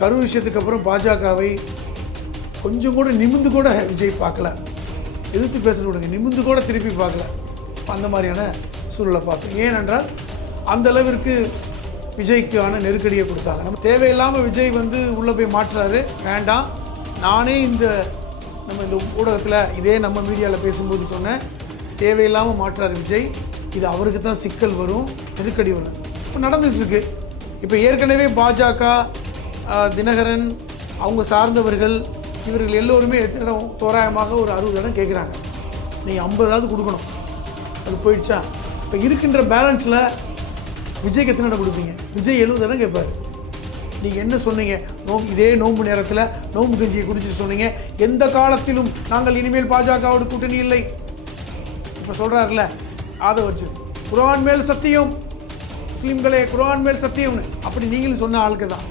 கரூர் விஷயத்துக்கு அப்புறம் பாஜகவை கொஞ்சம் கூட நிமிந்து கூட விஜய் பார்க்கல, எதிர்த்து பேசுகிற விடுங்க, நிமிந்து கூட திருப்பி பார்க்கல. அந்த மாதிரியான சூழலை பார்த்தோம். ஏனென்றால் அந்த அளவிற்கு விஜய்க்கான நெருக்கடியை கொடுத்தாங்க. நம்ம தேவையில்லாமல் விஜய் வந்து உள்ளே போய் மாற்றுறாரு, வேண்டாம். நானே நம்ம இந்த ஊடகத்தில் இதே நம்ம மீடியாவில் பேசும்போது சொன்னேன், தேவையில்லாமல் மாற்றுறாரு விஜய், இது அவருக்கு தான் சிக்கல் வரும், நெருக்கடி வரும். இப்போ நடந்துகிட்ருக்கு. இப்போ ஏற்கனவே பாஜக, தினகரன், அவங்க சார்ந்தவர்கள், இவர்கள் எல்லோருமே இடம் தோராயமாக ஒரு 60 இடம் கேட்குறாங்க. நீங்கள் 50ஆவது கொடுக்கணும், அது போயிடுச்சா? இப்போ இருக்கின்ற பேலன்ஸில் விஜய்க்கு எத்தனை இடம் கொடுப்பீங்க? விஜய் 70 இடம் கேட்பார். நீங்கள் என்ன சொன்னீங்க? இதே நோன்பு நேரத்தில் நோன்பு கஞ்சியை குடிச்சிட்டு சொன்னீங்க, எந்த காலத்திலும் நாங்கள் இனிமேல் பாஜகவோட கூட்டணி இல்லை. இப்போ சொல்கிறாருல்ல, அதை வச்சு குர்ஆன் மேல் சத்தியம், முஸ்லீம்களே குர்ஆன் மேல் சத்தியம்னு அப்படி நீங்களும் சொன்ன ஆளுக்கு தான்.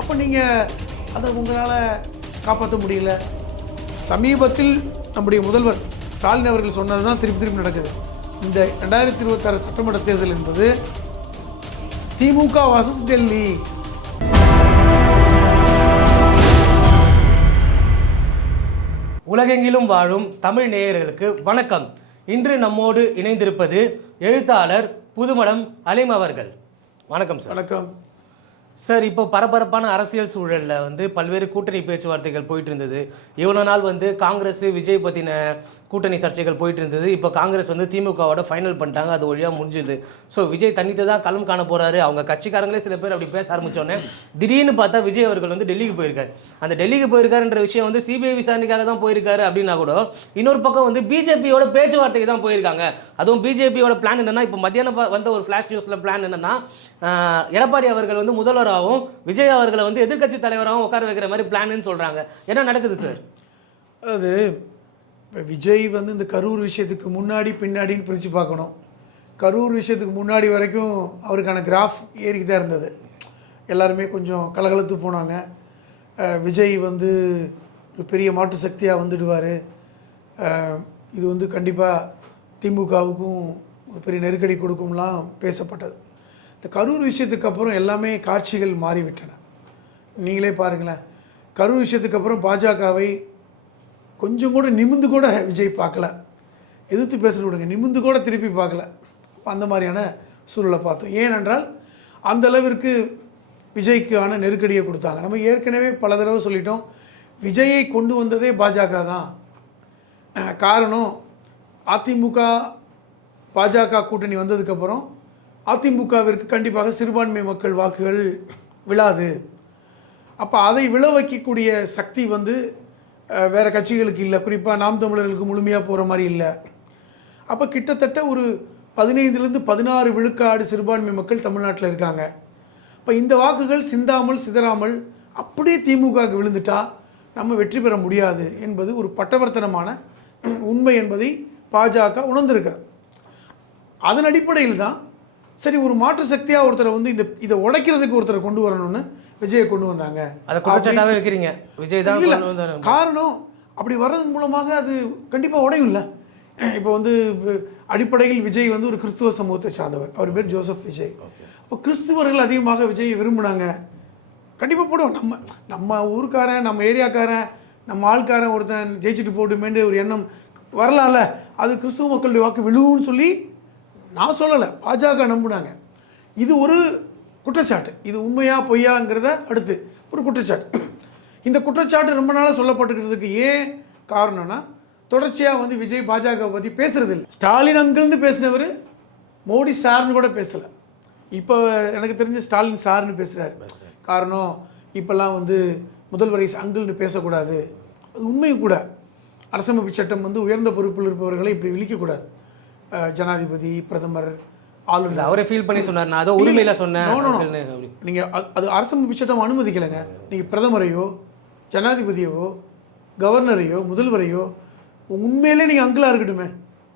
அப்போ நீங்கள் அதை உங்களால் காப்பாற்ற முடியல. சமீபத்தில் நம்முடைய முதல்வர் ஸ்டாலின் அவர்கள் சொன்னது தான் திருப்பி திருப்பி நடக்குது. இந்த 2026 சட்டமன்ற தேர்தல் என்பது திமுக வர்சஸ் டெல்லி. உலகெங்கிலும் வாழும் தமிழ் நேயர்களுக்கு வணக்கம். இன்று நம்மோடு இணைந்திருப்பது எழுத்தாளர் புதுமடம் அலீம் அவர்கள். வணக்கம் சார். வணக்கம் சார். இப்போ பரபரப்பான அரசியல் சூழலில் வந்து பல்வேறு கூட்டணி பேச்சுவார்த்தைகள் போயிட்டு இருந்தது. இவ்வளோ நாள் வந்து காங்கிரஸ் விஜய் பற்றின கூட்டணி சர்ச்சைகள் போயிட்டு இருந்தது. இப்போ காங்கிரஸ் வந்து திமுகவோட ஃபைனல் பண்ணிட்டாங்க, அது வழியாக முடிஞ்சுது. ஸோ விஜய் தனித்து தான் களம் காண போகிறாரு. அவங்க கட்சிக்காரங்களே சில பேர் அப்படி பேச ஆரம்பித்தோன்னே திடீர்னு பார்த்தா விஜய் அவர்கள் வந்து டெல்லிக்கு போயிருக்காரு. அந்த டெல்லிக்கு போயிருக்காருன்ற விஷயம் வந்து சிபிஐ விசாரணைக்காக தான் போயிருக்காரு அப்படின்னா கூட, இன்னொரு பக்கம் வந்து பிஜேபியோட பேச்சுவார்த்தைக்கு தான் போயிருக்காங்க. அதுவும் பிஜேபியோட பிளான் என்னென்னா, இப்போ மத்தியானம் வந்த ஒரு ஃப்ளாஷ் நியூஸில் பிளான் என்னென்னா, எடப்பாடி அவர்கள் வந்து முதல்வராகவும் விஜய் அவர்களை வந்து எதிர்க்கட்சி தலைவராகவும் உட்கார வைக்கிற மாதிரி பிளான்னு சொல்கிறாங்க. என்ன நடக்குது சார்? அது இப்போ விஜய் வந்து இந்த கரூர் விஷயத்துக்கு முன்னாடி பின்னாடின்னு பிரித்து பார்க்கணும். கரூர் விஷயத்துக்கு முன்னாடி வரைக்கும் அவருக்கான கிராஃப் ஏறிக்கு தான் இருந்தது. எல்லாருமே கொஞ்சம் கலகலத்து போனாங்க. விஜய் வந்து ஒரு பெரிய மாற்று சக்தியாக வந்துடுவார், இது வந்து கண்டிப்பாக திமுகவுக்கும் ஒரு பெரிய நெருக்கடி கொடுக்கும்லாம் பேசப்பட்டது. இந்த கரூர் விஷயத்துக்கு அப்புறம் எல்லாமே காட்சிகள் மாறிவிட்டன. நீங்களே பாருங்களேன், கரூர் விஷயத்துக்கு அப்புறம் பாஜகவை கொஞ்சம் கூட நிமிந்து கூட விஜய் பார்க்கல, எதிர்த்து பேசுகிற விடுங்க, நிமிந்து கூட திருப்பி பார்க்கல. அப்போ அந்த மாதிரியான சூழலை பார்த்தோம். ஏனென்றால் அந்த அளவிற்கு விஜய்க்கான நெருக்கடியை கொடுத்தாங்க. நம்ம ஏற்கனவே பல தடவை சொல்லிட்டோம், விஜயை கொண்டு வந்ததே பாஜக தான். காரணம், அதிமுக பாஜக கூட்டணி வந்ததுக்கப்புறம் அதிமுகவிற்கு கண்டிப்பாக சிறுபான்மை மக்கள் வாக்குகள் விழாது. அப்போ அதை விழ வைக்கக்கூடிய சக்தி வந்து வேறு கட்சிகளுக்கு இல்லை, குறிப்பாக நாம் தமிழர்களுக்கு முழுமையாக போகிற மாதிரி இல்லை. அப்போ கிட்டத்தட்ட ஒரு 15லேருந்து 16 விழுக்காடு சிறுபான்மை மக்கள் தமிழ்நாட்டில் இருக்காங்க. இப்போ இந்த வாக்குகள் சிந்தாமல் சிதறாமல் அப்படியே திமுகவுக்கு விழுந்துட்டா நம்ம வெற்றி பெற முடியாது என்பது ஒரு பட்டவர்த்தனமான உண்மை என்பதை பாஜக உணர்ந்திருக்கிறது. அதன் அடிப்படையில் தான் சரி, ஒரு மாற்று சக்தியாக ஒருத்தரை வந்து இதை உடைக்கிறதுக்கு ஒருத்தரை கொண்டு வரணும்னு விஜயை கொண்டு வந்தாங்க. அதை குற்றச்சாட்டாவே வைக்கிறீங்க, விஜய் தான் காரணம். அப்படி வர்றதன் மூலமாக அது கண்டிப்பாக உடையும் இல்லை. இப்போ வந்து அடிப்படையில் விஜய் வந்து ஒரு கிறிஸ்துவ சமூகத்தை சார்ந்தவர், அவர் பேர் ஜோசப் விஜய். இப்போ கிறிஸ்துவர்கள் அதிகமாக விஜயை விரும்பினாங்க. கண்டிப்பாக போடுவோம், நம்ம ஊருக்காரன், நம்ம ஏரியாக்காரன், நம்ம ஆள்காரன் ஒருத்தன் ஜெயிச்சுட்டு போட்டுமேண்டு ஒரு எண்ணம் வரலாம்ல. அது கிறிஸ்துவ மக்களுடைய வாக்கு விழுவுன்னு சொல்லி நான் சொல்லலை, பாஜக நம்பினாங்க. இது ஒரு குற்றச்சாட்டு. இது உண்மையா பொய்யாங்கிறத அடுத்து ஒரு குற்றச்சாட்டு. இந்த குற்றச்சாட்டு ரொம்ப நாளாக சொல்லப்பட்டுக்கிறதுக்கு ஏன் காரணம்னா, தொடர்ச்சியாக வந்து விஜய் பாஜக பற்றி பேசுறது இல்லை. ஸ்டாலின் அங்கிள்னு பேசினவர் மோடி சார்னு கூட பேசலை. இப்போ எனக்கு தெரிஞ்ச ஸ்டாலின் சார்னு பேசுகிறார். காரணம், இப்போல்லாம் வந்து முதல்வரை அங்கிள்னு பேசக்கூடாது. அது உண்மையும் கூட. அரசமைப்பு சட்டம் வந்து உயர்ந்த பொறுப்பில் இருப்பவர்களை இப்படி விழிக்கக்கூடாது. ஜனாதிபதி, பிரதமர், ஆளுநர் அவரே ஃபீல் பண்ணி சொன்னார், நான் அதை உரிமையில் சொன்னேன். நீங்கள் அது அரசமைப்பு சட்டம் அனுமதிக்கலைங்க. நீங்கள் பிரதமரையோ ஜனாதிபதியவோ கவர்னரையோ முதல்வரையோ உண்மையிலே நீங்கள் அங்கிளாக இருக்கட்டுமே,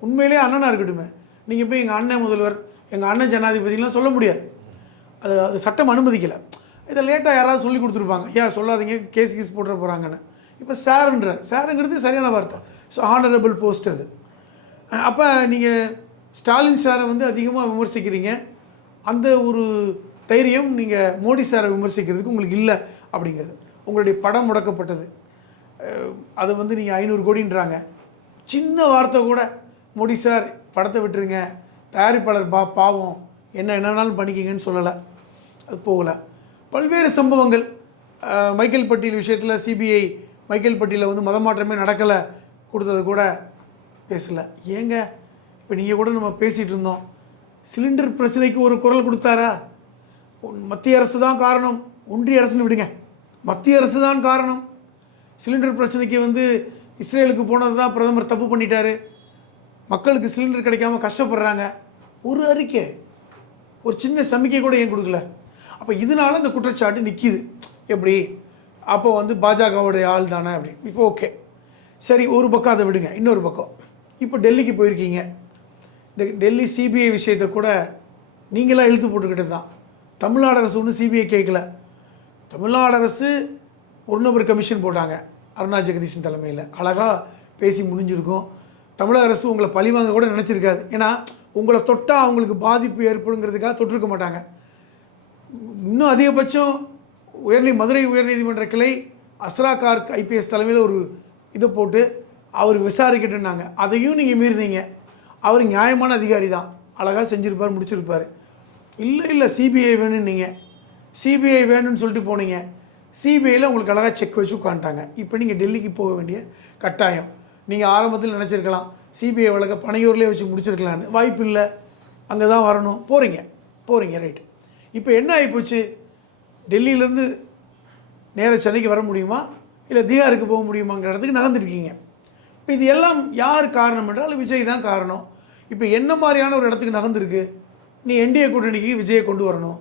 உண்மையிலே அண்ணனாக இருக்கட்டுமே, நீங்கள் போய் எங்கள் அண்ணன் முதல்வர், எங்கள் அண்ணன் ஜனாதிபதிலாம் சொல்ல முடியாது. அது சட்டம் அனுமதிக்கலை. இதை லேட்டாக யாராவது சொல்லி கொடுத்துருப்பாங்க, ஏன் சொல்லாதீங்க கேஸ் போட்டுற போகிறாங்கன்னு. இப்போ சாருங்கிறது சரியான வார்த்தை. ஸோ ஹானரபிள் போஸ்ட் அது. அப்போ நீங்கள் ஸ்டாலின் சாரை வந்து அதிகமாக விமர்சிக்கிறீங்க. அந்த ஒரு தைரியம் நீங்கள் மோடி சாரை விமர்சிக்கிறதுக்கு உங்களுக்கு இல்லை அப்படிங்கிறது. உங்களுடைய படம் முடக்கப்பட்டது, அது வந்து நீங்கள் 500 கோடின்றாங்க. சின்ன வார்த்தை கூட மோடி சார் படத்தை விட்டுருங்க, தயாரிப்பாளர் பாவம் என்னன்னாலும் பண்ணிக்கிங்கன்னு சொல்லலை, அது போகலை. பல்வேறு சம்பவங்கள், மைக்கேல் பட்டியல் விஷயத்தில் சிபிஐ மைக்கேல் பட்டியலில் வந்து மதமாற்றமே நடக்கலை கொடுத்தது கூட பேசலை. ஏங்க இப்போ நீங்கள் கூட நம்ம பேசிகிட்டு இருந்தோம், சிலிண்டர் பிரச்சனைக்கு ஒரு குரல் கொடுத்தாரா? மத்திய அரசு தான் காரணம், ஒன்றிய அரசுன்னு விடுங்க, மத்திய அரசு தான் காரணம். சிலிண்டர் பிரச்சனைக்கு வந்து இஸ்ரேலுக்கு போனது தான் பிரதமர் தப்பு பண்ணிட்டாரு, மக்களுக்கு சிலிண்டர் கிடைக்காம கஷ்டப்படுறாங்க. ஒரு அறிக்கை, ஒரு சின்ன சமிக்கை கூட ஏன் கொடுக்கல? அப்போ இதனால இந்த குற்றச்சாட்டு நிற்கிது. எப்படி அப்போ வந்து பாஜகவுடைய ஆள் தானே அப்படி. இப்போ ஓகே, சரி, ஒரு பக்கம் அதை விடுங்க. இன்னொரு பக்கம் இப்போ டெல்லிக்கு போயிருக்கீங்க. இந்த டெல்லி சிபிஐ விஷயத்தை கூட நீங்களாம் இழுத்து போட்டுக்கிட்டது தான். தமிழ்நாடு அரசு ஒன்றும் சிபிஐ கேட்கல. தமிழ்நாடு அரசு ஒரு நபர் கமிஷன் போட்டாங்க அருணா ஜெகதீஷன் தலைமையில், அழகாக பேசி முடிஞ்சிருக்கும். தமிழக அரசு உங்களை பழிவாங்க கூட நினச்சிருக்காது. ஏன்னா உங்களை தொட்டால் அவங்களுக்கு பாதிப்பு ஏற்படுங்கிறதுக்காக தொட்டிருக்க மாட்டாங்க. இன்னும் அதிகபட்சம் மதுரை உயர்நீதிமன்ற கிளை அஸ்ரா கார்க் ஐபிஎஸ் தலைமையில் ஒரு இதை போட்டு அவர் விசாரிக்கட்டுன்னாங்க. அதையும் நீங்கள் மீறினீங்க. அவர் நியாயமான அதிகாரி தான், அழகாக செஞ்சுருப்பார், முடிச்சிருப்பார். இல்லை சிபிஐ வேணும்னு நீங்கள் சிபிஐ வேணும்னு சொல்லிட்டு போனீங்க. சிபிஐயில் உங்களுக்கு அழகாக செக் வச்சு உட்காந்துட்டாங்க. இப்போ நீங்கள் டெல்லிக்கு போக வேண்டிய கட்டாயம். நீங்கள் ஆரம்பத்தில் நினச்சிருக்கலாம் சிபிஐ வழக்க பனையூர்லேயே வச்சு முடிச்சிருக்கலான்னு, வாய்ப்பு இல்லை, அங்கே தான் வரணும். போகிறீங்க ரைட். இப்போ என்ன ஆகிப்போச்சு? டெல்லியிலேருந்து நேராக சென்னைக்கு வர முடியுமா, இல்லை தீகாருக்கு போக முடியுமாங்கிற இடத்துக்கு நகர்ந்துருக்கீங்க. இப்போ இது எல்லாம் யார் காரணம் என்றால் விஜய் தான் காரணம். இப்போ என்ன மாதிரியான ஒரு இடத்துக்கு நகர்ந்துருக்கு? நீ என்டிஏ கூட்டணிக்கு விஜயை கொண்டு வரணும்,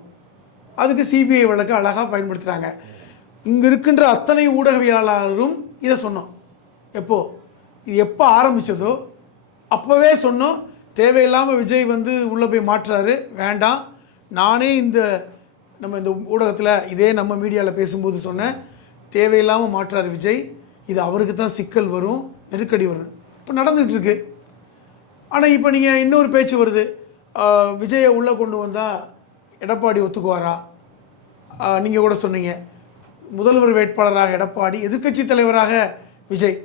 அதுக்கு சிபிஐ வழக்கை அழகாக பயன்படுத்துகிறாங்க. இங்கே இருக்கின்ற அத்தனை ஊடகவியலாளரும் இதை சொன்னோம். இது எப்போ ஆரம்பித்ததோ அப்போவே சொன்னோம், தேவையில்லாமல் விஜய் வந்து உள்ளே போய் மாற்றுறாரு, வேண்டாம். நானே நம்ம இந்த ஊடகத்தில் இதே நம்ம மீடியாவில் பேசும்போது சொன்னேன், தேவையில்லாமல் மாற்றுறாரு விஜய், இது அவருக்கு தான் சிக்கல் வரும், நெருக்கடி வரும். இப்போ நடந்துகிட்டு இருக்கு. ஆனால் இப்போ நீங்கள் இன்னொரு பேச்சு வருது, விஜயை உள்ளே கொண்டு வந்தால் எடப்பாடி ஒத்துக்குவாரா? நீங்கள் கூட சொன்னீங்க முதல்வர் வேட்பாளராக எடப்பாடி, எதிர்க்கட்சி தலைவராக விஜய்.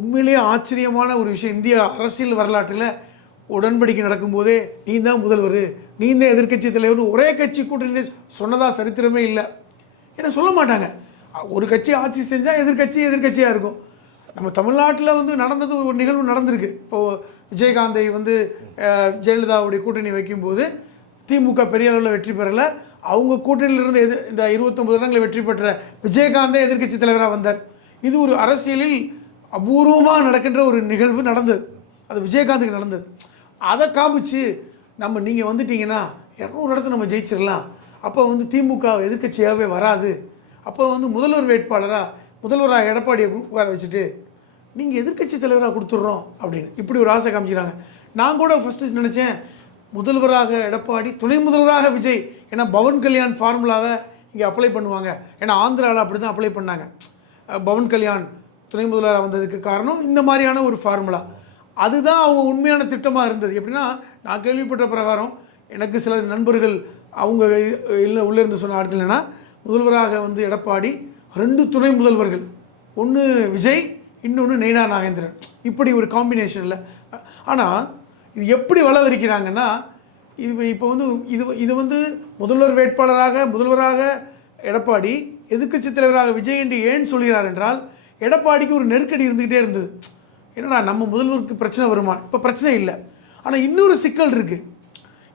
உண்மையிலேயே ஆச்சரியமான ஒரு விஷயம். இந்திய அரசியல் வரலாற்றில் உடன்படிக்கை நடக்கும்போதே நீ தான் முதல்வர், நீ தான் எதிர்க்கட்சி தலைவர்னு ஒரே கட்சி கூட்டணி சொன்னதாக சரித்திரமே இல்லை. ஏன்னா சொல்ல மாட்டாங்க. ஒரு கட்சி ஆட்சி செஞ்சால் எதிர்க்கட்சியாக இருக்கும். நம்ம தமிழ்நாட்டில் வந்து நடந்தது, ஒரு நிகழ்வு நடந்திருக்கு. இப்போது விஜயகாந்தை வந்து ஜெயலலிதாவுடைய கூட்டணி வைக்கும்போது திமுக பெரிய அளவில் வெற்றி பெறலை. அவங்க கூட்டணியிலிருந்து இந்த 29 இடங்களை வெற்றி பெற்ற விஜயகாந்தே எதிர்க்கட்சி தலைவராக வந்தார். இது ஒரு அரசியலில் அபூர்வமாக நடக்கின்ற ஒரு நிகழ்வு நடந்தது. அது விஜயகாந்துக்கு நடந்தது. அதை காமிச்சு நீங்கள் வந்துட்டீங்கன்னா 200 இடத்துல நம்ம ஜெயிச்சிடலாம், அப்போ வந்து திமுக எதிர்க்கட்சியாகவே வராது, அப்போ வந்து முதல்வராக எடப்பாடியை உட்கார வச்சுட்டு நீங்கள் எதிர்க்கட்சி தலைவராக கொடுத்துட்றோம் அப்படின்னு இப்படி ஒரு ஆசை காமிக்கிறாங்க. நான் கூட ஃபஸ்ட்டு நினச்சேன் முதல்வராக எடப்பாடி, துணை முதல்வராக விஜய். ஏன்னா பவன் கல்யாண் ஃபார்முலாவை இங்கே அப்ளை பண்ணுவாங்க. ஏன்னா ஆந்திராவில் அப்படி தான் அப்ளை பண்ணாங்க. பவன் கல்யாண் துணை முதல்வராக வந்ததுக்கு காரணம் இந்த மாதிரியான ஒரு ஃபார்முலா. அதுதான் அவங்க உண்மையான திட்டமாக இருந்தது. எப்படின்னா நான் கேள்விப்பட்ட பிரகாரம், எனக்கு சில நண்பர்கள் அவங்க இல்லை உள்ளே இருந்து சொன்ன ஆட்கள் என்னென்னா, முதல்வராக வந்து எடப்பாடி, 2 துணை முதல்வர்கள், ஒன்று விஜய், இன்னொன்று நெய்னா நாகேந்திரன், இப்படி ஒரு காம்பினேஷனில். ஆனால் இது எப்படி வளவரிக்கிறாங்கன்னா, இப்போ வந்து இது வந்து முதல்வராக எடப்பாடி, எதிர்க்கட்சி தலைவராக விஜய் என்று ஏன் சொல்கிறார் என்றால், எடப்பாடிக்கு ஒரு நெருக்கடி இருந்துக்கிட்டே இருந்தது. என்னடா நம்ம முதல்வருக்கு பிரச்சனை வருமா? இப்போ பிரச்சனை இல்லை. ஆனால் இன்னொரு சிக்கல் இருக்குது.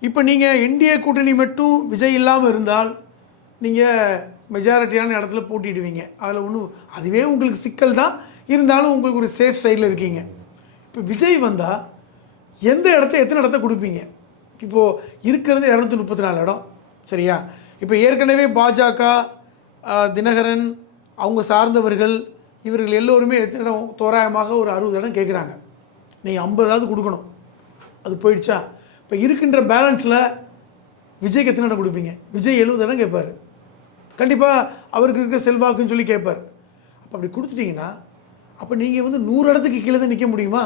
இப்போ நீங்கள் என்டிஏ கூட்டணி மட்டும் விஜய் இல்லாமல் இருந்தால் நீங்கள் மெஜாரிட்டியான இடத்துல போட்டிடுவீங்க. அதில் ஒன்றும், அதுவே உங்களுக்கு சிக்கல் தான். இருந்தாலும் உங்களுக்கு ஒரு சேஃப் சைடில் இருக்கீங்க. இப்போ விஜய் வந்தால் எந்த எத்தனை இடத்த கொடுப்பீங்க? இப்போது இருக்கிறது 234 இடம், சரியா? இப்போ ஏற்கனவே பாஜக, தினகரன், அவங்க சார்ந்தவர்கள், இவர்கள் எல்லோருமே எத்தனை இடம்? தோராயமாக ஒரு 60 இடம் கேட்குறாங்க. நீங்கள் 50ஆவது கொடுக்கணும். அது போயிடுச்சா? இப்போ இருக்கின்ற பேலன்ஸில் விஜய்க்கு எத்தனை இடம் கொடுப்பீங்க? விஜய் 70 இடம் கேட்பார். கண்டிப்பாக அவருக்கு இருக்க செல்வாக்குன்னு சொல்லி கேட்பார். அப்போ அப்படி கொடுத்துட்டிங்கன்னா அப்போ நீங்கள் வந்து 100 இடத்துக்கு கீழே தான் நிற்க முடியுமா?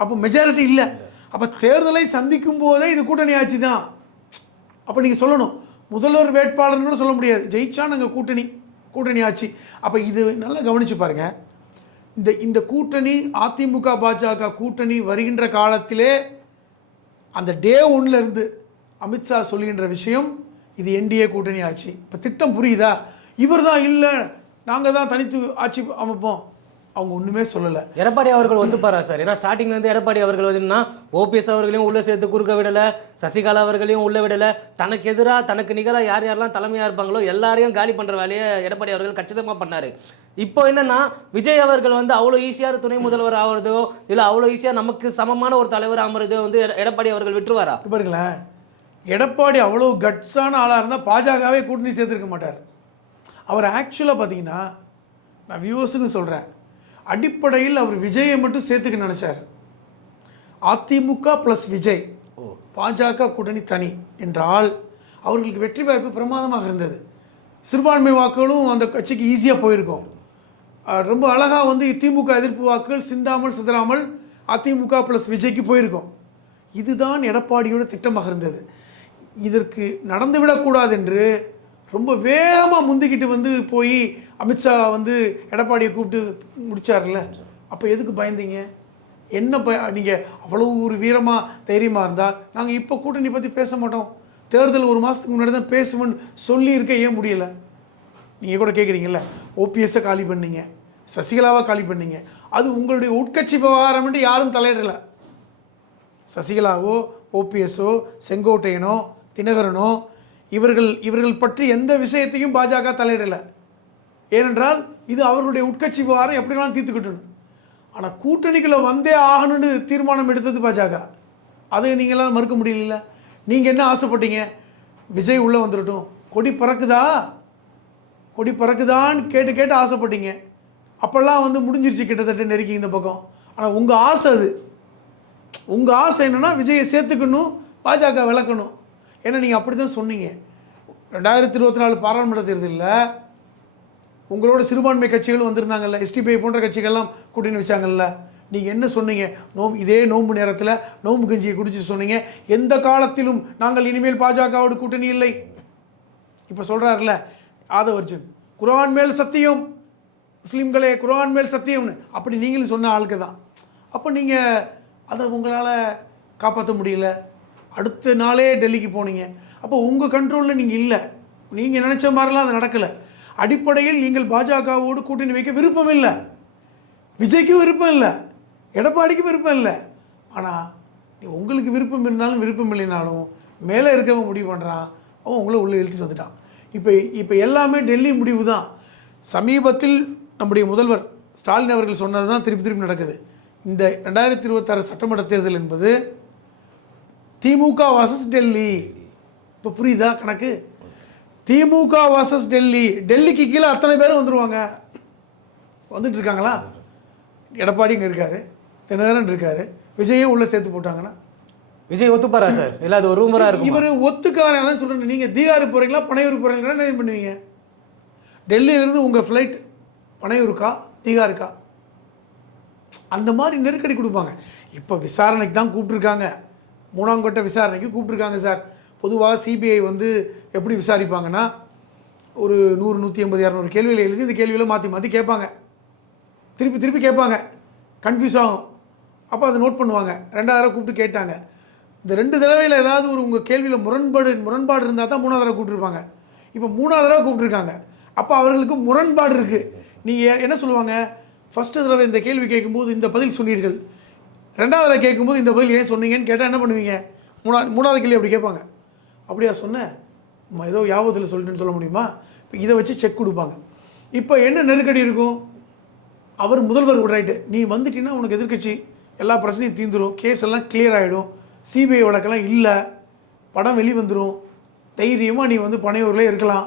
அப்போ மெஜாரிட்டி இல்லை. அப்போ தேர்தலை சந்திக்கும் போதே இது கூட்டணி ஆட்சி தான். அப்போ நீங்கள் சொல்லணும், முதல்வர் வேட்பாளர்னு சொல்ல முடியாது, ஜெயிச்சா நாங்கள் கூட்டணி ஆச்சு. அப்போ இது நல்லா கவனித்து பாருங்கள். இந்த கூட்டணி அதிமுக பாஜக கூட்டணி வருகின்ற காலத்திலே அந்த டே ஒன்லேருந்து அமித்ஷா சொல்கின்ற விஷயம் இது என்டிஏ கூட்டணி ஆட்சி. இப்போ திட்டம் புரியுதா? இவர் தான் இல்லை நாங்கள் தான் தனித்து ஆட்சி அமைப்போம், அவங்க ஒன்றுமே சொல்லலை. எடப்பாடி அவர்கள் ஒத்துப்பாரா சார்? ஏன்னா ஸ்டார்டிங்லேருந்து எடப்பாடி அவர்கள் வந்துன்னா ஓபிஎஸ் அவர்களையும் உள்ளே சேர்த்து குறுக்க விடலை, சசிகலா அவர்களையும் உள்ளே விடலை, தனக்கு எதிராக தனக்கு நிகராக யார் யாரெல்லாம் தலைமையாக இருப்பாங்களோ எல்லாரையும் காலி பண்ணுற வேலையை எடப்பாடி அவர்கள் கச்சிதமாக பண்ணார். இப்போ என்னன்னா விஜய் அவர்கள் வந்து அவ்வளோ ஈஸியாக துணை முதல்வர் ஆகிறதோ இல்லை அவ்வளோ ஈஸியாக நமக்கு சமமான ஒரு தலைவர் ஆகிறதோ வந்து எடப்பாடி அவர்கள் விட்டுருவாரா? பாருங்களேன், எடப்பாடி அவ்வளோ கட்ஸான ஆளாக இருந்தால் பாஜகவே கூட்டணி சேர்த்துருக்க மாட்டார். அவர் ஆக்சுவலாக பார்த்தீங்கன்னா, நான் வியூவர்ஸுக்கும் சொல்கிறேன், அடிப்படையில் அவர் விஜயை மட்டும் சேர்த்துக்க நினச்சார். அதிமுக ப்ளஸ் விஜய், பாஜக கூட்டணி தனி என்றால் அவர்களுக்கு வெற்றி வாய்ப்பு பிரமாதமாக இருந்தது. சிறுபான்மை வாக்குகளும் அந்த கட்சிக்கு ஈஸியாக போயிருக்கும். ரொம்ப அழகாக வந்து திமுக எதிர்ப்பு வாக்குகள் சிந்தாமல் சிதறாமல் அதிமுக ப்ளஸ் விஜய்க்கு போயிருக்கும். இதுதான் எடப்பாடியோட திட்டமாக இருந்தது. இதற்கு நடந்துவிடக்கூடாது என்று ரொம்ப வேகமாக முந்திக்கிட்டு வந்து போய் அமித்ஷா வந்து எடப்பாடியை கூப்பிட்டு முடிச்சார்ல. அப்போ எதுக்கு பயந்தீங்க? என்ன நீங்கள் அவ்வளோ ஒரு வீரமாக தைரியமாக இருந்தால் நாங்கள் இப்போ கூட்டணி பற்றி பேச மாட்டோம், தேர்தல் ஒரு மாதத்துக்கு முன்னாடி தான் பேசுவோன்னு சொல்லியிருக்க ஏன் முடியலை? நீங்கள் கூட கேட்குறீங்கல்ல, ஓபிஎஸ்ஸை காலி பண்ணீங்க, சசிகலாவை காலி பண்ணீங்க, அது உங்களுடைய உட்கட்சி விவகாரம் என்று யாரும் தலையிடலை. சசிகலாவோ ஓபிஎஸ்ஸோ செங்கோட்டையனோ தினகரனோ இவர்கள் பற்றி எந்த விஷயத்தையும் பாஜக தலையிடலை. ஏனென்றால் இது அவர்களுடைய உட்கட்சி விவகாரம், எப்படினாலும் தீர்த்துக்கிட்டணும். ஆனால் கூட்டணிக்குள்ளே வந்தே ஆகணும்னு தீர்மானம் எடுத்தது பாஜக. அதை நீங்களாம் மறுக்க முடியல. நீங்கள் என்ன ஆசைப்பட்டீங்க? விஜய் உள்ளே வந்துடட்டும், கொடி பறக்குதான்னு கேட்டு ஆசைப்பட்டீங்க. அப்போல்லாம் வந்து முடிஞ்சிருச்சு கிட்டத்தட்ட நெருக்கி இந்த பக்கம். ஆனால் உங்கள் ஆசை அது, உங்கள் ஆசை என்னென்னா விஜயை சேர்த்துக்கணும், பாஜக விளக்கணும். ஏன்னா நீங்கள் அப்படி தான் சொன்னீங்க. 2024 பாராளுமன்ற தேர்தலில் உங்களோட சிறுபான்மை கட்சிகள் வந்திருந்தாங்கல்ல, எஸ்டிபிஐ போன்ற கட்சிகள்லாம் கூட்டணி வச்சாங்கல்ல, நீங்கள் என்ன சொன்னீங்க? இதே நோன்பு நேரத்தில் நோன்பு கஞ்சியை குடிச்சு சொன்னீங்க, எந்த காலத்திலும் நாங்கள் இனிமேல் பாஜகவோடு கூட்டணி இல்லை. இப்போ சொல்கிறாருல்ல ஆதவர்ஜன், குர்ஆன் மேல் சத்தியம் முஸ்லீம்களே, குர்ஆன் மேல் சத்தியம்னு, அப்படி நீங்களும் சொன்ன ஆளுக்கு தான். அப்போ நீங்கள் அதை உங்களால் காப்பாற்ற முடியல. அடுத்த நாளே டெல்லிக்கு போனீங்க. அப்போ உங்கள் கண்ட்ரோலில் நீங்கள் இல்லை, நீங்கள் நினச்ச மாதிரிலாம் அது நடக்கலை. அடிப்படையில் நீங்கள் பாஜகவோடு கூட்டணி வைக்க விருப்பம் இல்லை, விஜய்க்கும் விருப்பம் இல்லை, எடப்பாடிக்கும் விருப்பம் இல்லை. ஆனால் உங்களுக்கு விருப்பம் இருந்தாலும் விருப்பம் இல்லைனாலும் மேலே இருக்கவன் முடிவு பண்ணுறான், அவன் உங்களை உள்ளே இழுத்துட்டு வந்துட்டான். இப்போ எல்லாமே டெல்லி முடிவு தான். சமீபத்தில் நம்முடைய முதல்வர் ஸ்டாலின் அவர்கள் சொன்னது தான் திருப்பி நடக்குது. இந்த 2026 சட்டமன்ற தேர்தல் என்பது திமுக வர்சஸ் டெல்லி. இப்போ புரியுதா கணக்கு? திமுக வர்சஸ் டெல்லி. டெல்லிக்கு கீழே அத்தனை பேரும் வந்துடுவாங்க. வந்துட்டு இருக்காங்களா? எடப்பாடி இங்கே இருக்காரு, தினகரன் இருக்காரு, விஜயும் உள்ளே சேர்த்து போட்டாங்கன்னா விஜய் ஒத்துப்பாரா சார்? இல்லை அது ஒரு ரூமராக இருக்கும். இவர் ஒத்துக்காரன் தான் சொல்கிறேன். நீங்கள் தீகார் போகிறீங்களா பனையூர் போகிறீங்களா என்ன பண்ணுவீங்க? டெல்லியிலேருந்து உங்கள் ஃப்ளைட் பனையூருக்கா தீகாருக்கா? அந்த மாதிரி நெருக்கடி கொடுப்பாங்க. இப்போ விசாரணைக்கு தான் கூப்பிட்ருக்காங்க, 3ஆம் கட்ட விசாரணைக்கு கூப்பிட்ருக்காங்க சார். பொதுவாக சிபிஐ வந்து எப்படி விசாரிப்பாங்கன்னா, ஒரு 100, 150, 200 கேள்வியில் எழுதி இந்த கேள்வியில் மாற்றி கேட்பாங்க, திருப்பி கேட்பாங்க, கன்ஃபியூஸ் ஆகும். அப்போ அதை நோட் பண்ணுவாங்க. 2வது தடவை கூப்பிட்டு கேட்டாங்க. இந்த 2 தடவையில் ஏதாவது ஒரு உங்கள் கேள்வியில் முரண்பாடு இருந்தால் தான் 3வது தடவை கூப்பிட்ருப்பாங்க. இப்போ 3வது தடவை கூப்பிட்ருக்காங்க. அப்போ அவர்களுக்கு முரண்பாடு இருக்குது. நீங்கள் என்ன சொல்லுவாங்க? ஃபஸ்ட்டு தடவை இந்த கேள்வி கேட்கும்போது இந்த பதில் சொன்னீர்கள், 2வது தடவை கேட்கும்போது இந்த பதில் ஏன் சொன்னீங்கன்னு கேட்டால் என்ன பண்ணுவீங்க? 3வது கேள்வி அப்படி கேட்பாங்க. அப்படியா சொன்னேன், ஏதோ யாபத்தில் சொல்லிட்டுன்னு சொல்ல முடியுமா? இப்போ இதை வச்சு செக் கொடுப்பாங்க. இப்போ என்ன நெருக்கடி இருக்கும்? அவர் முதல்வர் ரைட்டு, நீ வந்துட்டீங்கன்னா உனக்கு எதிர்க்கட்சி எல்லா பிரச்சனையும் தீர்ந்துடும், கேஸ் எல்லாம் கிளியர் ஆகிடும், சிபிஐ வழக்கெல்லாம் இல்லை, படம் வெளிவந்துடும், தைரியமாக நீ வந்து பனையூரில் இருக்கலாம்,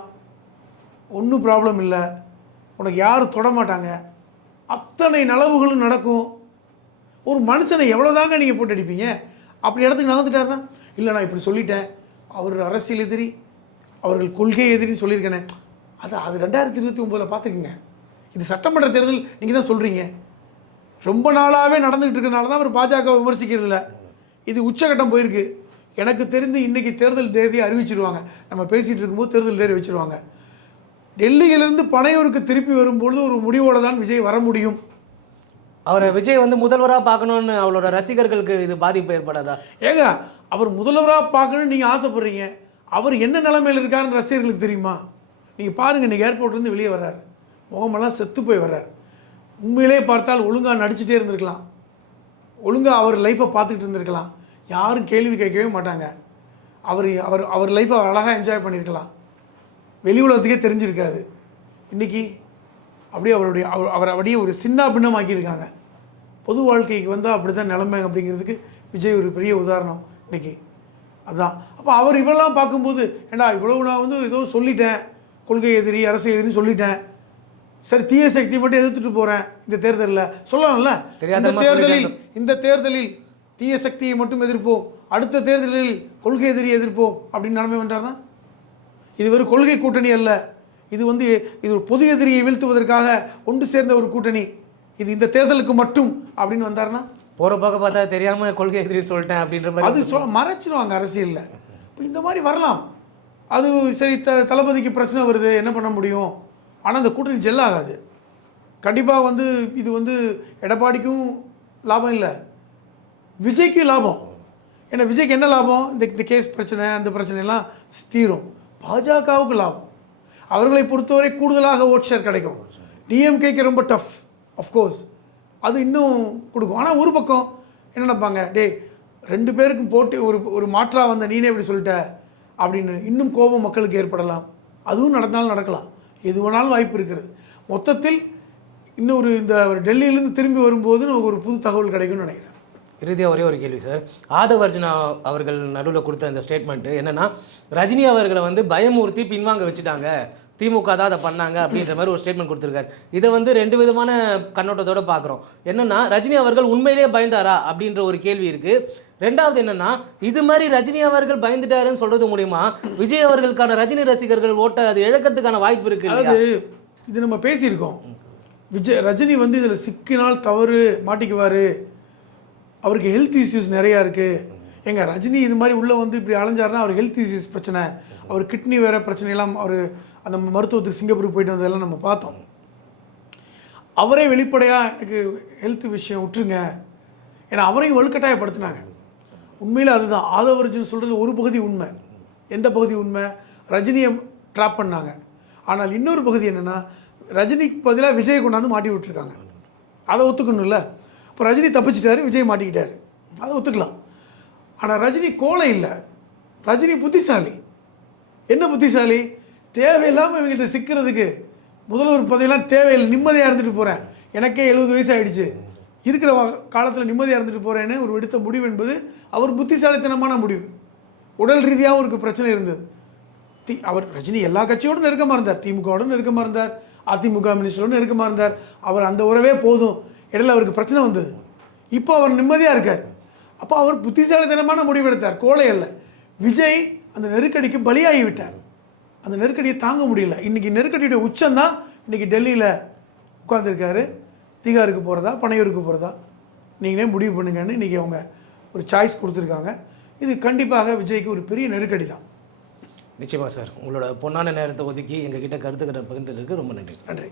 ஒன்றும் ப்ராப்ளம் இல்லை, உனக்கு யாரும் தொடமாட்டாங்க, அத்தனை நலவுகளும் நடக்கும். ஒரு மனுஷனை எவ்வளோதாங்க நீங்கள் போட்டு அடிப்பீங்க? அப்படி இடத்துக்கு நகர்ந்துட்டாருன்னா, இல்லை நான் இப்படி சொல்லிட்டேன், அவர் அரசியல் எதிரி, அவர்கள் கொள்கை எதிரின்னு சொல்லியிருக்கேனே, அது 2029 பார்த்துக்குங்க. இது சட்டமன்ற தேர்தல் நீங்கள் தான் சொல்கிறீங்க. ரொம்ப நாளாகவே நடந்துகிட்டு இருக்கிறனால தான் அவர் பாஜக விமர்சிக்கிறது இல்லை. இது உச்சகட்டம் போயிருக்கு. எனக்கு தெரிந்து இன்றைக்கி தேர்தல் தேதியை அறிவிச்சிருவாங்க. நம்ம பேசிகிட்டு இருக்கும்போது தேர்தல் தேதி வச்சுருவாங்க. டெல்லியிலிருந்து பனையூருக்கு திருப்பி வரும்பொழுது ஒரு முடிவோடு தான் விஜய் வர முடியும். அவரை விஜய் வந்து முதல்வராக பார்க்கணுன்னு அவளோட ரசிகர்களுக்கு இது பாதிப்பு ஏற்படாதா? ஏங்க, அவர் முதல்வராக பார்க்கணுன்னு நீங்கள் ஆசைப்படுறீங்க. அவர் என்ன நிலைமையில் இருக்காருன்னு ரசிகர்களுக்கு தெரியுமா? நீங்கள் பாருங்கள், இன்றைக்கி ஏர்போர்ட்லேருந்து வெளியே வர்றார், முகமெல்லாம் செத்து போய் வர்றார். உண்மையிலே பார்த்தால் ஒழுங்காக நடிச்சுட்டே இருந்திருக்கலாம், ஒழுங்காக அவர் லைஃப்பை பார்த்துக்கிட்டு இருந்திருக்கலாம், யாரும் கேள்வி கேட்கவே மாட்டாங்க. அவர் அவர் அவர் லைஃப்பை அழகாக என்ஜாய் பண்ணியிருக்கலாம், வெளி உலகத்துக்கே தெரிஞ்சிருக்காது. இன்றைக்கி அப்படியே அவர் அப்படியே ஒரு சின்ன பின்னமாக்கியிருக்காங்க. பொது வாழ்க்கைக்கு வந்தால் அப்படி தான் நிலைமை அப்படிங்கிறதுக்கு விஜய் ஒரு பெரிய உதாரணம் இன்றைக்கி. அதுதான். அப்போ அவர் இவெல்லாம் பார்க்கும்போது, ஏண்டா இவ்வளவு நான் வந்து ஏதோ சொல்லிட்டேன், கொள்கை எதிரி அரசு எதிரின்னு சொல்லிட்டேன், சரி தீய சக்தி மட்டும் எதிர்த்துட்டு போகிறேன் இந்த தேர்தலில் சொல்லலாம்ல. இந்த தேர்தலில் தீய சக்தியை மட்டும் எதிர்ப்போம், அடுத்த தேர்தலில் கொள்கை எதிரி எதிர்ப்போம் அப்படின்னு நிலைமை வேண்டார்னா, இது ஒரு கொள்கை கூட்டணி அல்ல, இது வந்து இது ஒரு பொது எதிரியை வீழ்த்துவதற்காக ஒன்று சேர்ந்த ஒரு கூட்டணி, இது இந்த தேர்தலுக்கு மட்டும் அப்படின்னு வந்தார்னா, போகிற பக்கம் பார்த்தா தெரியாமல் கொள்கை எதிரி சொல்லிட்டேன் அப்படின்ற மாதிரி அது மறைச்சிருவாங்க அரசியலில். இப்போ இந்த மாதிரி வரலாம். அது சரி, தளபதிக்கு பிரச்சனை வருது, என்ன பண்ண முடியும்? ஆனால் அந்த கூட்டணி ஜெல்லாகாது கண்டிப்பாக. வந்து இது வந்து எடப்பாடிக்கும் லாபம் இல்லை, விஜய்க்கும் லாபம். ஏன்னா விஜய்க்கு என்ன லாபம்? இந்த கேஸ் பிரச்சனை அந்த பிரச்சனைலாம் தீரும். பாஜகவுக்கு லாபம், அவர்களை பொறுத்தவரை கூடுதலாக ஓட் ஷேர் கிடைக்கும். டிஎம்கேக்கு ரொம்ப டஃப் அஃப்கோர்ஸ், அது இன்னும் கொடுக்கும். ஆனால் ஒரு பக்கம் என்ன நினைப்பாங்க, டே 2 பேருக்கும் போட்டி ஒரு மாற்றாக வந்த நீனே இப்படி சொல்லிட்ட அப்படின்னு இன்னும் கோபம் மக்களுக்கு ஏற்படலாம். அதுவும் நடந்தாலும் நடக்கலாம், எது வேணாலும் வாய்ப்பு இருக்கிறது. மொத்தத்தில் இன்னொரு இந்த டெல்லியிலேருந்து திரும்பி வரும்போது நமக்கு ஒரு புது தகவல் கிடைக்கும்னு நினைக்கிறேன். இறுதியாக ஒரே ஒரு கேள்வி சார். ஆதவ் அர்ஜுனா அவர்கள் நடுவில் கொடுத்த அந்த ஸ்டேட்மெண்ட்டு என்னென்னா, ரஜினி அவர்களை வந்து பயமுறுத்தி பின்வாங்க வச்சுட்டாங்க, திமுக தான் அதை பண்ணாங்க அப்படின்ற மாதிரி ஒரு ஸ்டேட்மெண்ட் கொடுத்துருக்காரு. இதை வந்து 2 விதமான கண்ணோட்டத்தோடு பார்க்குறோம். என்னென்னா, ரஜினி அவர்கள் உண்மையிலேயே பயந்தாரா அப்படின்ற ஒரு கேள்வி இருக்குது. ரெண்டாவது என்னென்னா, இது மாதிரி ரஜினி அவர்கள் பயந்துட்டாருன்னு சொல்கிறது மூலிமா விஜய் அவர்களுக்கான ரஜினி ரசிகர்கள் ஓட்ட அது இழக்கிறதுக்கான வாய்ப்பு இருக்குது. அதாவது இது நம்ம பேசியிருக்கோம், ரஜினி வந்து இதில் சிக்கினால் தவறு மாட்டிக்குவார், அவருக்கு ஹெல்த் இஷ்யூஸ் நிறையா இருக்குது. எங்க ரஜினி இது மாதிரி உள்ளே வந்து இப்படி அலைஞ்சாருன்னா அவர் ஹெல்த் இஷ்யூஸ் பிரச்சனை, அவர் கிட்னி வேறு பிரச்சனையெல்லாம், அவர் அந்த மருத்துவத்துக்கு சிங்கப்பூருக்கு போயிட்டு வந்ததெல்லாம் நம்ம பார்த்தோம். அவரே வெளிப்படையாக எனக்கு ஹெல்த் விஷயம் விட்டுருங்க, ஏன்னா அவரையும் வலுக்கட்டாயப்படுத்தினாங்க. உண்மையில் அதுதான் ஆதவ் அர்ஜுன் சொல்கிறது ஒரு பகுதி உண்மை. எந்த பகுதி உண்மை? ரஜினியை ட்ராப் பண்ணாங்க. ஆனால் இன்னொரு பகுதி என்னென்னா, ரஜினிக்கு பதிலாக விஜயை கொண்டாந்து மாட்டி விட்டுருக்காங்க. அதை ஒத்துக்கணும்ல. இப்போ ரஜினி தப்பிச்சிட்டாரு, விஜய் மாட்டிக்கிட்டார், அதை ஒத்துக்கலாம். ஆனால் ரஜினி கோலை இல்லை, ரஜினி புத்திசாலி. என்ன புத்திசாலி? தேவையில்லாமல் இவங்ககிட்ட சிக்கிறதுக்கு முதல்வர் பதவியெல்லாம் தேவையில்லை, நிம்மதியாக இருந்துட்டு போகிறேன், எனக்கே 70 வயசு ஆகிடுச்சு, இருக்கிற காலத்தில் நிம்மதியாக இருந்துட்டு போகிறேன்னு ஒரு எடுத்த முடிவு என்பது அவர் புத்திசாலித்தனமான முடிவு. உடல் ரீதியாகவும் அவருக்கு பிரச்சனை இருந்தது. அவர் ரஜினி எல்லா கட்சியோடும் நெருக்கமாக இருந்தார், திமுகவோடும் நெருக்கமாக இருந்தார், அதிமுக மினிஸ்டரோடு நெருக்கமாக இருந்தார். அவர் அந்த உறவே போதும், இடையில அவருக்கு பிரச்சனை வந்தது, இப்போ அவர் நிம்மதியாக இருக்கார். அப்போ அவர் புத்திசாலித்தனமான முடிவெடுத்தார், கோலை அல்ல. விஜய் அந்த நெருக்கடிக்கு பலியாகி விட்டார், அந்த நெருக்கடியை தாங்க முடியல. இன்றைக்கி நெருக்கடியுடைய உச்சம்தான் இன்றைக்கி டெல்லியில் உட்காந்துருக்காரு. தீகாருக்கு போகிறதா பனையூருக்கு போகிறதா நீங்களே முடிவு பண்ணுங்கன்னு இன்றைக்கி அவங்க ஒரு சாய்ஸ் கொடுத்துருக்காங்க. இது கண்டிப்பாக விஜய்க்கு ஒரு பெரிய நெருக்கடி தான். நிச்சயமாக சார், உங்களோட பொன்னான நேரத்தை ஒதுக்கி எங்ககிட்ட கருத்துக்களை பகிர்ந்ததுக்கு ரொம்ப நன்றி சார். நன்றி.